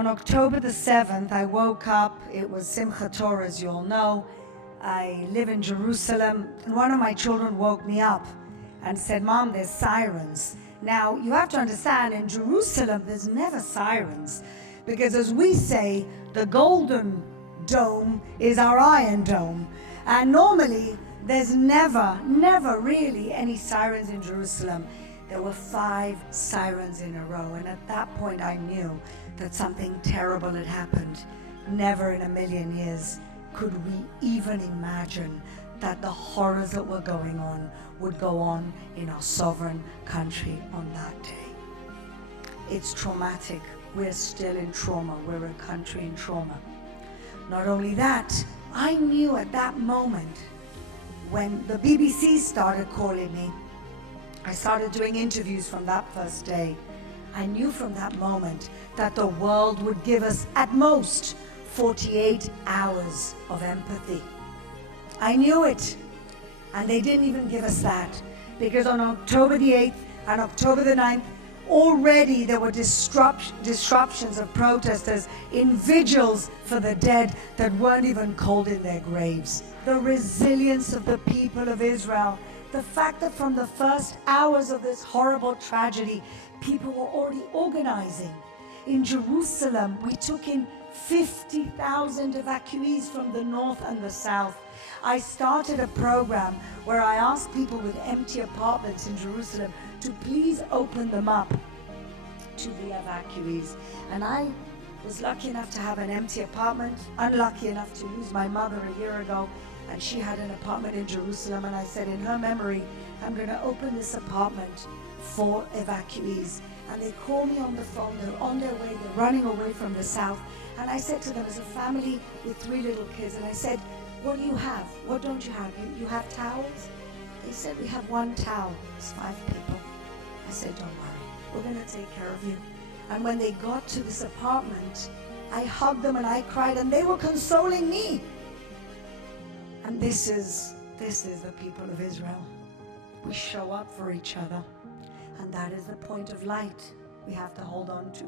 on October the 7th, I woke up. It was Simchat Torah, as you all know. I live in Jerusalem, and one of my children woke me up and said, "Mom, there's sirens." Now, you have to understand, in Jerusalem, there's never sirens, because as we say, the Golden Dome is our Iron Dome. And normally, there's never really any sirens in Jerusalem. There were 5 sirens in a row, and at that point I knew that something terrible had happened. Never in a million years could we even imagine that the horrors that were going on would go on in our sovereign country on that day. It's traumatic. We're still in trauma. We're a country in trauma. Not only that, I knew at that moment when the BBC started calling me, I started doing interviews from that first day. I knew from that moment that the world would give us at most 48 hours of empathy. I knew it. And they didn't even give us that, because on October the 8th and October the 9th, already there were disruptions of protesters in vigils for the dead that weren't even cold in their graves. The resilience of the people of Israel, the fact that from the first hours of this horrible tragedy, people were already organizing. In Jerusalem, we took in 50,000 evacuees from the north and the south. I started a program where I asked people with empty apartments in Jerusalem to please open them up to the evacuees. And I was lucky enough to have an empty apartment, unlucky enough to lose my mother a year ago, and she had an apartment in Jerusalem, and I said, in her memory, I'm going to open this apartment for evacuees. And they call me on the phone, they're on their way, they're running away from the south. And I said to them, as a family with 3 little kids, and I said, what do you have? What don't you have? You have towels? They said, we have 1 towel. It's 5 people. I said, don't worry, we're going to take care of you. And when they got to this apartment, I hugged them and I cried, and they were consoling me. And this is the people of Israel. We show up for each other, and that is the point of light we have to hold on to.